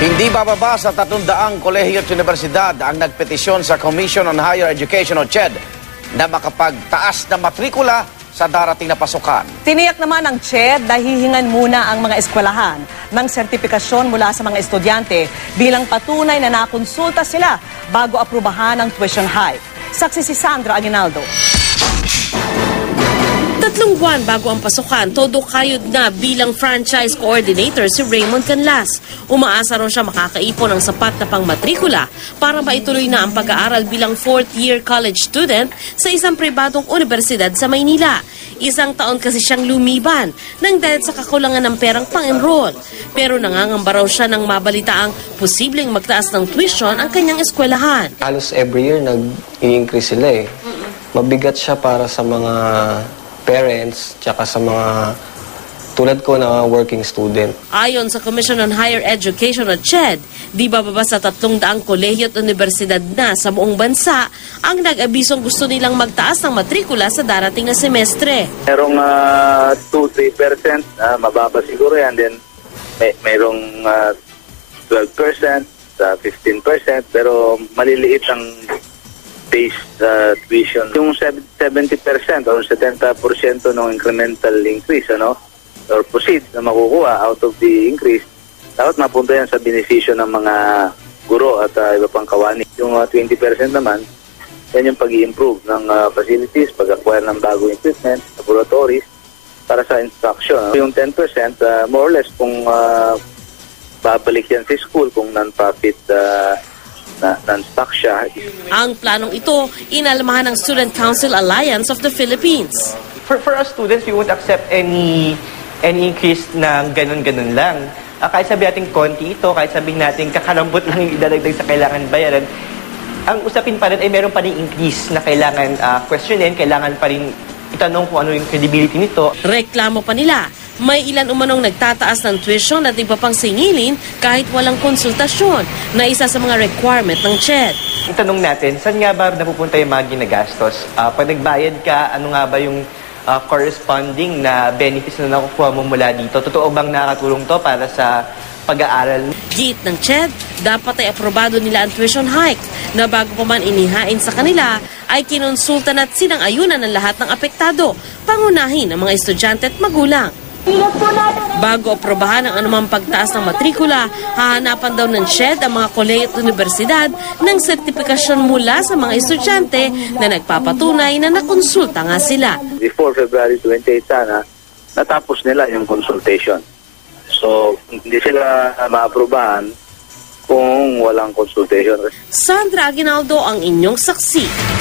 Hindi bababa sa 300 kolehiyo at universidad ang nagpetisyon sa Commission on Higher Education o CHED na makapagtaas na matrikula sa darating na pasukan. Tiniyak naman ng CHED na hihingan muna ang mga eskwelahan ng sertipikasyon mula sa mga estudyante bilang patunay na nakonsulta sila bago aprubahan ang tuition hike. Saksi si Sandra Aguinaldo. 3 buwan bago ang pasukan, todo kayod na bilang franchise coordinator si Raymond Canlas. Umaasa raw siya makakaipon ng sapat na pangmatrikula para maituloy na ang pag-aaral bilang 4th-year college student sa isang pribadong universidad sa Maynila. 1 taon kasi siyang lumiban nang dahil sa kakulangan ng perang pang-enroll. Pero nangangamba raw siya nang mabalita ang posibleng magtaas ng tuition ang kanyang eskwelahan. Halos every year nag-i-increase sila eh. Mabigat siya para sa mga parents, tsaka sa mga tulad ko na working student. Ayon sa Commission on Higher Education o CHED, di bababa sa 300 kolehiyo at universidad na sa buong bansa ang nag-abisong gusto nilang magtaas ng matrikula sa darating na semestre. Merong 2-3%, mababa siguro yan. Then merong 12%, 15%, pero maliliit ang base tuition. Yung 70% or 70% ng incremental increase, or proceeds na makukuha out of the increase, dapat mapunta yan sa benepisyo ng mga guro at iba pang kawani. Yung 20% naman, yan yung pag-i-improve ng facilities, pag-acquire ng bagong equipment, laboratories, para sa instruction. Yung 10%, more or less, kung babalik yan sa school, kung non-profit non-stock siya. Ang planong ito, inalmahan ng Student Council Alliance of the Philippines. For us students, we won't accept any increase na ganun-ganun lang. Kahit sabihin natin konti ito, kahit sabihin natin kakalambot lang yung idadagdag sa kailangan bayaran, ang usapin pa rin ay meron pa rin increase na kailangan questionin, kailangan pa rin itanong kung ano yung credibility nito. Reklamo pa nila, may ilan umanong nagtataas ng tuition at iba pang singilin kahit walang konsultasyon na isa sa mga requirement ng CHED. Itanong natin, saan nga ba napupunta yung mga ginagastos? Pag nagbayad ka, ano nga ba yung corresponding na benefits na nakukuha mo mula dito? Totoo bang nakatulong to para sa pag-aaral? Git ng CHED, dapat ay aprobado nila ang tuition hike na bago pa man inihain sa kanila ay kinonsultan at sinang-ayunan ng lahat ng apektado, pangunahin ng mga estudyante at magulang. Bago aprobahan ang anumang pagtaas ng matrikula, hahanapan daw ng CHED ang mga kolehiyo at universidad ng sertipikasyon mula sa mga estudyante na nagpapatunay na nakonsulta nga sila. Before February 28 sana, natapos nila yung consultation. So, hindi sila maaprobahan kung walang consultation. Sandra Aguinaldo ang inyong saksi.